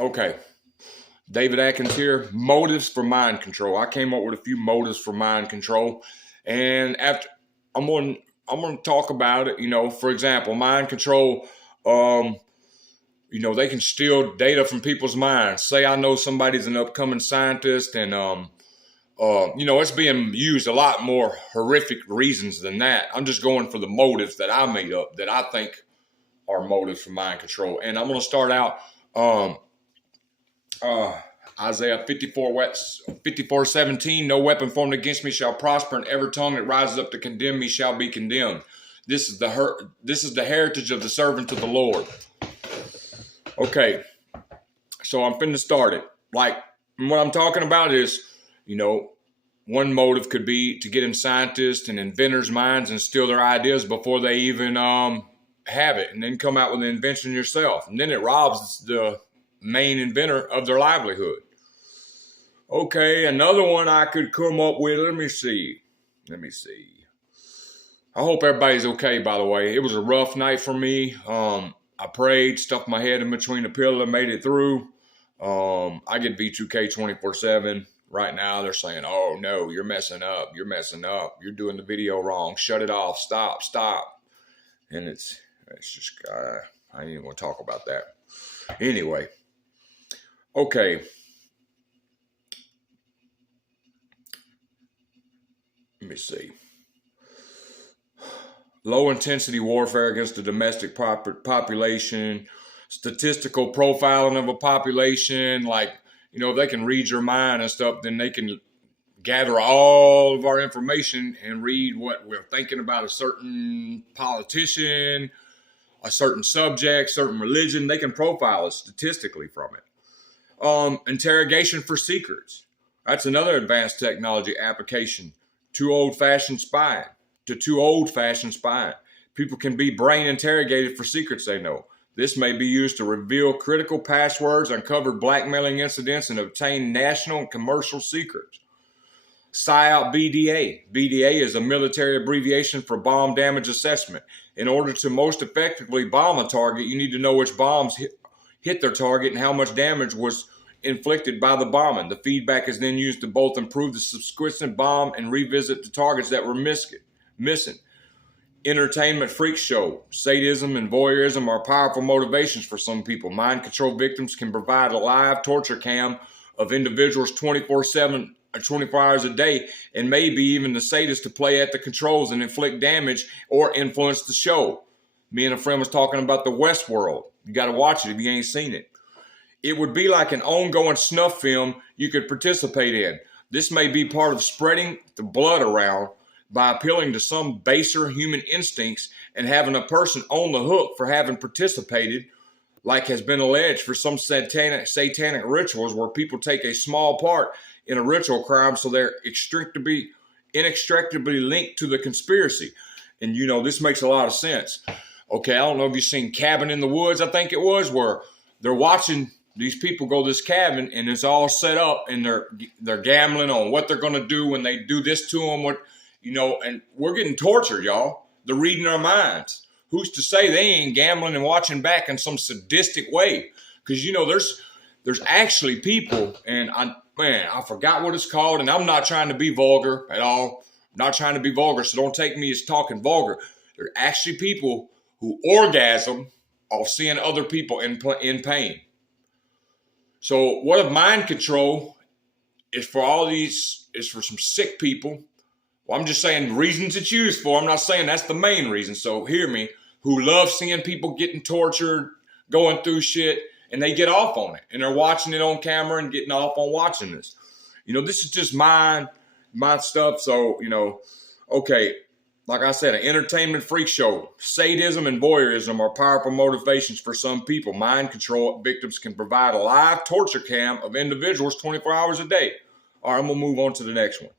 Okay, David Atkins here. Motives for mind control. I came up with a few motives for mind control, and after I'm going, I'm going to talk about it. For example, mind control. Um, they can steal data from people's minds. Say I know somebody's an upcoming scientist, and it's being used a lot more horrific reasons than that. I'm just going for the motives that I made up that I think are motives for mind control, and I'm going to start out. Um, Uh, Isaiah 54:17, no weapon formed against me shall prosper, and every tongue that rises up to condemn me shall be condemned. This is the heritage of the servant of the Lord. Okay, so I'm finna start it. Like, what I'm talking about is, one motive could be to get in scientists and inventors' minds and steal their ideas before they even have it, and then come out with the invention yourself. And then it robs the main inventor of their livelihood. Okay, another one I could come up with. Let me see. I hope everybody's okay, by the way. It was a rough night for me. I prayed, stuffed my head in between the pillow, and made it through. I get V2K 24/7. Right now, they're saying, oh, no, you're messing up. You're messing up. You're doing the video wrong. Shut it off. Stop. And it's just, I ain't even want to talk about that. Anyway, okay. Let me see. Low intensity warfare against the domestic population, statistical profiling of a population, like, they can read your mind and stuff, then they can gather all of our information and read what we're thinking about a certain politician, a certain subject, certain religion. They can profile us statistically from it. Interrogation for secrets. That's another advanced technology application. Too old-fashioned spying. People can be brain interrogated for secrets they know. This may be used to reveal critical passwords, uncover blackmailing incidents, and obtain national and commercial secrets. PSYOP BDA. BDA is a military abbreviation for bomb damage assessment. In order to most effectively bomb a target, you need to know which bombs hit their target and how much damage was inflicted by the bombing. The feedback is then used to both improve the subsequent bomb and revisit the targets that were missing. Entertainment freak show. Sadism and voyeurism are powerful motivations for some people. Mind control victims can provide a live torture cam of individuals 24/7 or 24 hours a day, and maybe even the sadist to play at the controls and inflict damage or influence the show. Me and a friend was talking about the Westworld. You got to watch it if you ain't seen it. It would be like an ongoing snuff film you could participate in. This may be part of spreading the blood around by appealing to some baser human instincts and having a person on the hook for having participated, like has been alleged for some satanic rituals where people take a small part in a ritual crime, so they're inextricably linked to the conspiracy. And, this makes a lot of sense. Okay, I don't know if you've seen Cabin in the Woods, I think it was, where they're watching these people go to this cabin and it's all set up and they're gambling on what they're going to do when they do this to them, and we're getting tortured, y'all. They're reading our minds. Who's to say they ain't gambling and watching back in some sadistic way? Because, there's actually people, and I forgot what it's called, and I'm not trying to be vulgar at all. I'm not trying to be vulgar, so don't take me as talking vulgar. There are actually people who orgasm off seeing other people in pain. So what if mind control is for some sick people? Well, I'm just saying reasons it's used for. I'm not saying that's the main reason. So hear me, who love seeing people getting tortured, going through shit, and they get off on it. And they're watching it on camera and getting off on watching this. This is just my stuff. So, okay, like I said, an entertainment freak show. Sadism and voyeurism are powerful motivations for some people. Mind control victims can provide a live torture cam of individuals 24 hours a day. All right, I'm going to move on to the next one.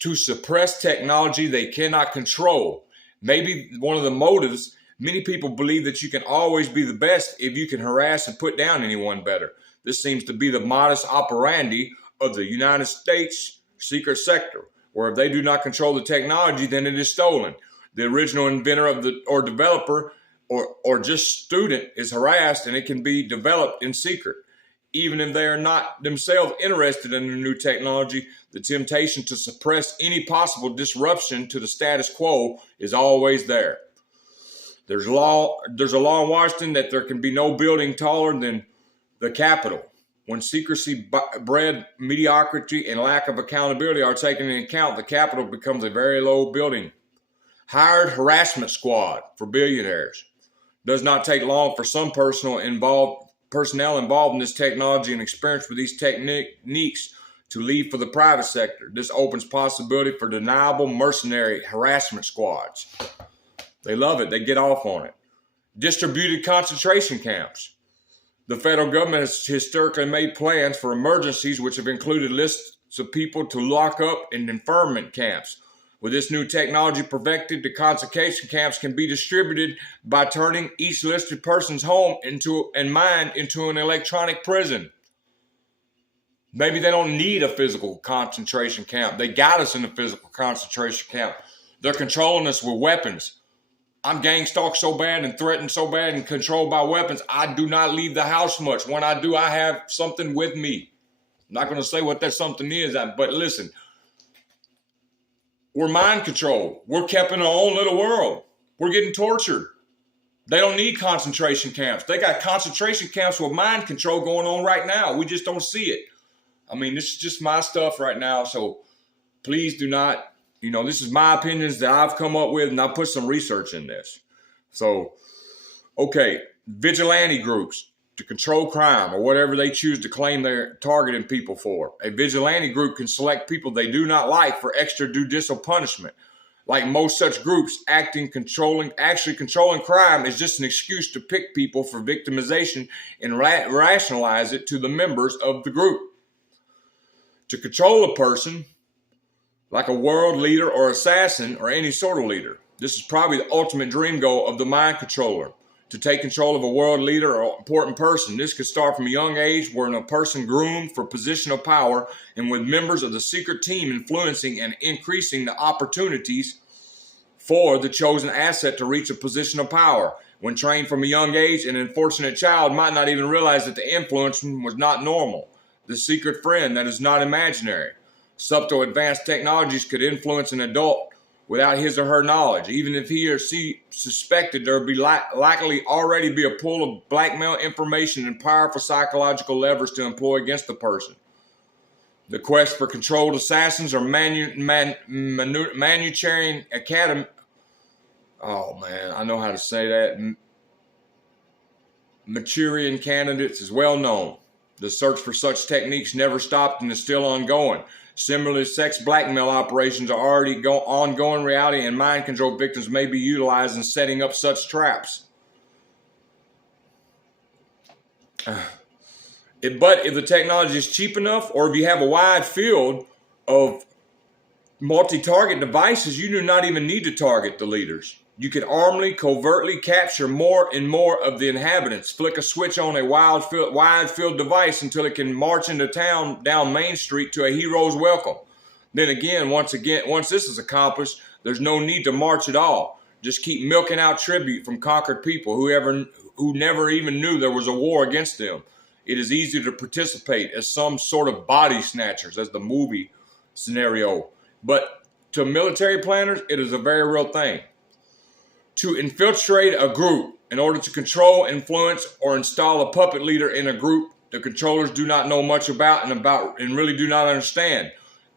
To suppress technology they cannot control. Maybe one of the motives, many people believe that you can always be the best if you can harass and put down anyone better. This seems to be the modus operandi of the United States secret sector, where if they do not control the technology, then it is stolen. The original inventor or developer or just student is harassed, and it can be developed in secret. Even if they are not themselves interested in the new technology, the temptation to suppress any possible disruption to the status quo is always there. There's a law in Washington that there can be no building taller than the Capitol. When secrecy bred mediocrity and lack of accountability are taken into account, the Capitol becomes a very low building. Hired harassment squad for billionaires. Does not take long for some personnel involved in this technology and experience with these techniques to leave for the private sector. This opens possibility for deniable mercenary harassment squads. They love it. They get off on it. Distributed concentration camps. The federal government has historically made plans for emergencies which have included lists of people to lock up in internment camps. With this new technology perfected, the concentration camps can be distributed by turning each listed person's home and mind into an electronic prison. Maybe they don't need a physical concentration camp. They got us in a physical concentration camp. They're controlling us with weapons. I'm gang stalked so bad and threatened so bad and controlled by weapons, I do not leave the house much. When I do, I have something with me. I'm not going to say what that something is, but listen, we're mind controlled. We're kept in our own little world. We're getting tortured. They don't need concentration camps. They got concentration camps with mind control going on right now. We just don't see it. I mean, this is just my stuff right now, so please do not. This is my opinions that I've come up with, and I put some research in this. So, okay, vigilante groups to control crime or whatever they choose to claim they're targeting people for. A vigilante group can select people they do not like for extrajudicial punishment. Like most such groups, actually controlling crime is just an excuse to pick people for victimization and rationalize it to the members of the group. To control a person, like a world leader or assassin or any sort of leader. This is probably the ultimate dream goal of the mind controller, to take control of a world leader or important person. This could start from a young age, where a person groomed for position of power and with members of the secret team influencing and increasing the opportunities for the chosen asset to reach a position of power. When trained from a young age, an unfortunate child might not even realize that the influence was not normal. The secret friend that is not imaginary. Subtle advanced technologies could influence an adult without his or her knowledge. Even if he or she suspected, there would be likely already be a pool of blackmail information and powerful psychological levers to employ against the person. The quest for controlled assassins or Manchurian Academy. Oh man, I know how to say that. Manchurian candidates is well known. The search for such techniques never stopped and is still ongoing. Similarly, sex blackmail operations are already ongoing reality, and mind control victims may be utilized in setting up such traps. But if the technology is cheap enough, or if you have a wide field of multi-target devices, you do not even need to target the leaders. You can armly, covertly capture more and more of the inhabitants. Flick a switch on a wide field device until it can march into town down Main Street to a hero's welcome. Then again, once this is accomplished, there's no need to march at all. Just keep milking out tribute from conquered people who never even knew there was a war against them. It is easy to participate as some sort of body snatchers, as the movie scenario. But to military planners, it is a very real thing. To infiltrate a group in order to control, influence, or install a puppet leader in a group the controllers do not know much about and really do not understand.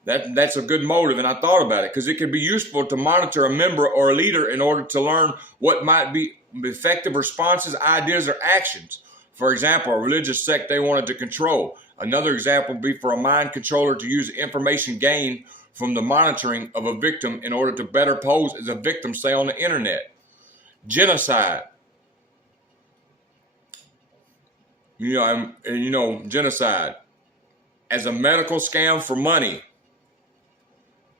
That's a good motive, and I thought about it because it could be useful to monitor a member or a leader in order to learn what might be effective responses, ideas, or actions. For example, a religious sect they wanted to control. Another example would be for a mind controller to use information gained from the monitoring of a victim in order to better pose as a victim, say on the internet. Genocide. Genocide as a medical scam for money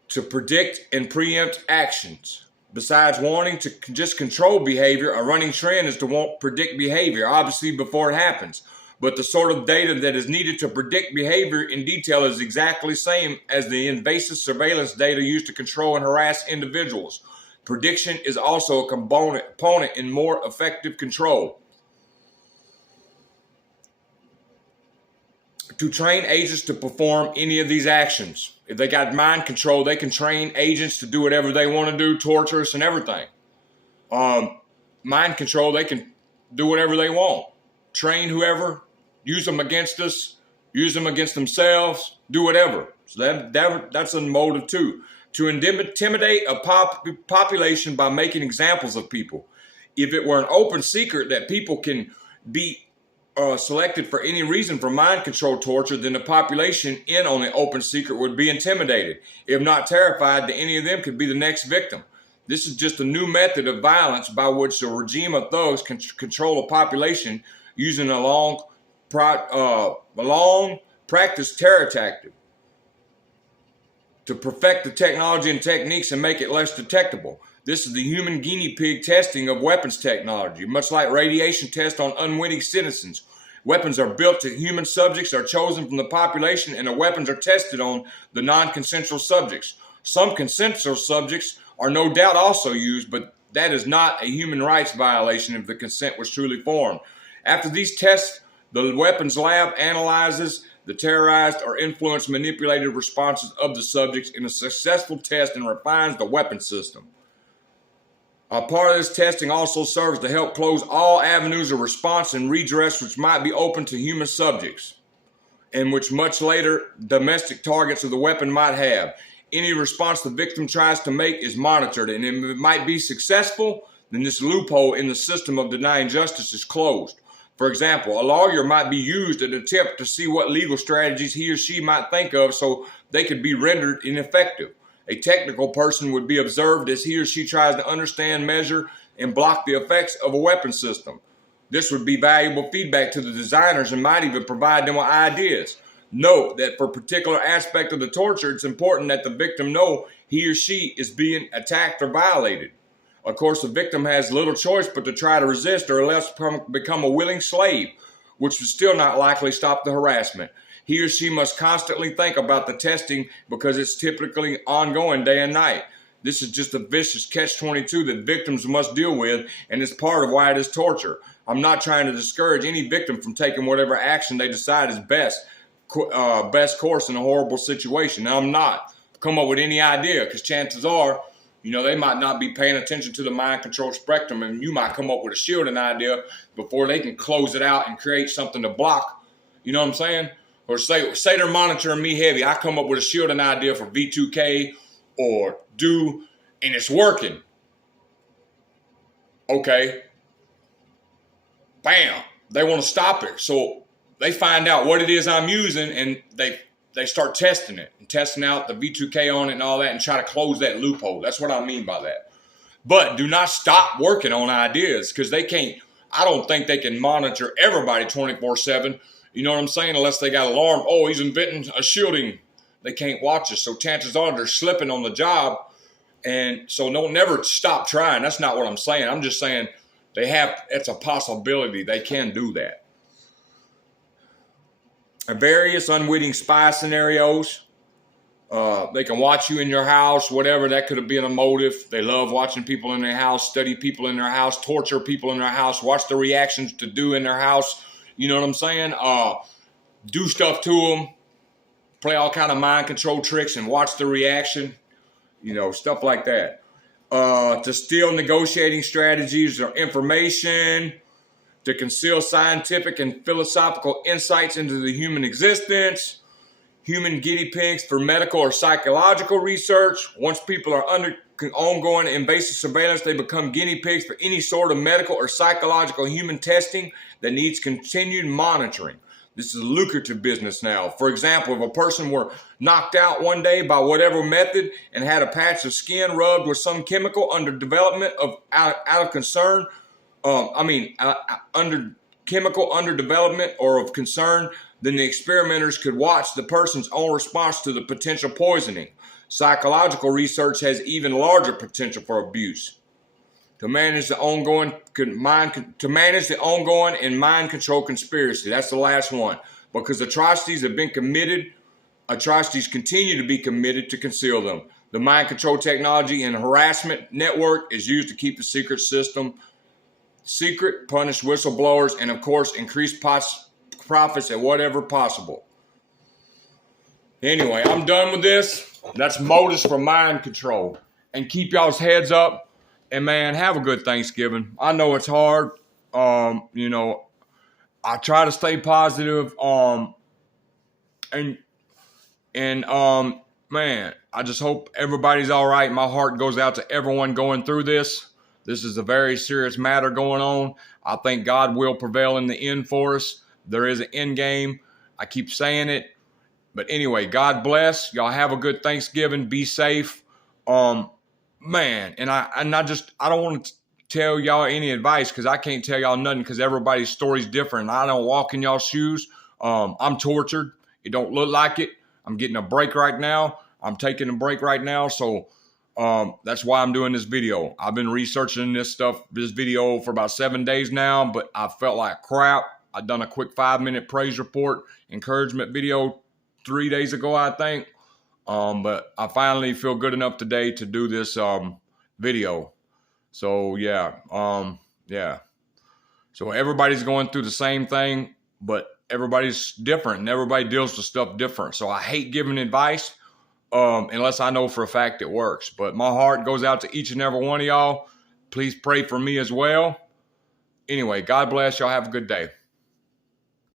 to predict and preempt actions. Besides wanting to just control behavior, a running trend is to want predict behavior, obviously before it happens. But the sort of data that is needed to predict behavior in detail is exactly the same as the invasive surveillance data used to control and harass individuals. Prediction is also a component in more effective control. To train agents to perform any of these actions. If they got mind control, they can train agents to do whatever they want to do, torture us and everything. Mind control, they can do whatever they want. Train whoever, use them against us, use them against themselves, do whatever. So that's a motive too. To intimidate a population by making examples of people. If it were an open secret that people can be selected for any reason for mind control torture, then the population in on the open secret would be intimidated. If not terrified, that any of them could be the next victim. This is just a new method of violence by which the regime of thugs can control a population using a long practiced terror tactic to perfect the technology and techniques and make it less detectable. This is the human guinea pig testing of weapons technology, much like radiation tests on unwitting citizens. Weapons are built to human subjects, are chosen from the population, and the weapons are tested on the non-consensual subjects. Some consensual subjects are no doubt also used, but that is not a human rights violation if the consent was truly formed. After these tests, the weapons lab analyzes the terrorized or influenced manipulated responses of the subjects in a successful test and refines the weapon system. A part of this testing also serves to help close all avenues of response and redress which might be open to human subjects, and which much later domestic targets of the weapon might have. Any response the victim tries to make is monitored, and if it might be successful, then this loophole in the system of denying justice is closed. For example, a lawyer might be used in an attempt to see what legal strategies he or she might think of so they could be rendered ineffective. A technical person would be observed as he or she tries to understand, measure, and block the effects of a weapon system. This would be valuable feedback to the designers and might even provide them with ideas. Note that for a particular aspect of the torture, it's important that the victim know he or she is being attacked or violated. Of course, the victim has little choice but to try to resist or else become a willing slave, which would still not likely stop the harassment. He or she must constantly think about the testing because it's typically ongoing day and night. This is just a vicious catch-22 that victims must deal with, and it's part of why it is torture. I'm not trying to discourage any victim from taking whatever action they decide is best course in a horrible situation. Now, I'm not come up with any idea because chances are, they might not be paying attention to the mind control spectrum, and you might come up with a shielding idea before they can close it out and create something to block. You know what I'm saying? Or say they're monitoring me heavy. I come up with a shielding idea for V2K or do, and it's working. Okay. Bam. They want to stop it. So they find out what it is I'm using, and they start testing it and testing out the V2K on it and all that and try to close that loophole. That's what I mean by that. But do not stop working on ideas because I don't think they can monitor everybody 24/7. You know what I'm saying? Unless they got alarmed. Oh, he's inventing a shielding. They can't watch us. So chances are they're slipping on the job. And so don't never stop trying. That's not what I'm saying. I'm just saying it's a possibility. They can do that. Various unwitting spy scenarios. They can watch you in your house, whatever. That could have been a motive. They love watching people in their house, study people in their house, torture people in their house, watch the reactions to do in their house. You know what I'm saying? Do stuff to them, play all kind of mind control tricks and watch the reaction, stuff like that. To steal negotiating strategies or information, to conceal scientific and philosophical insights into the human existence, human guinea pigs for medical or psychological research. Once people are under ongoing invasive surveillance, they become guinea pigs for any sort of medical or psychological human testing that needs continued monitoring. This is a lucrative business now. For example, if a person were knocked out one day by whatever method and had a patch of skin rubbed with some chemical under development under development or of concern, then the experimenters could watch the person's own response to the potential poisoning. Psychological research has even larger potential for abuse. To manage the ongoing and mind control conspiracy. That's the last one. Because atrocities have been committed, atrocities continue to be committed to conceal them. The mind control technology and harassment network is used to keep the secret system secret, punish whistleblowers, and of course, increase profits at whatever possible. Anyway, I'm done with this. That's Modus for mind control. And keep y'all's heads up. And man, have a good Thanksgiving. I know it's hard. You know, I try to stay positive. Man, I just hope everybody's all right. My heart goes out to everyone going through this. This is a very serious matter going on. I think God will prevail in the end for us. There is an end game. I keep saying it. But anyway, God bless. Y'all have a good Thanksgiving. Be safe. Man, and I don't want to tell y'all any advice because I can't tell y'all nothing because everybody's story's different. I don't walk in y'all's shoes. I'm tortured. It don't look like it. I'm getting a break right now. I'm taking a break right now. So that's why I'm doing this video. I've been researching this video for about 7 days now, but I felt like crap. I've done a quick 5-minute praise report, encouragement video 3 days ago, I think. But I finally feel good enough today to do this video. So yeah. So everybody's going through the same thing, but everybody's different and everybody deals with stuff different. So I hate giving advice unless I know for a fact it works. But my heart goes out to each and every one of y'all. Please pray for me as well. Anyway, God bless y'all. Have a good day.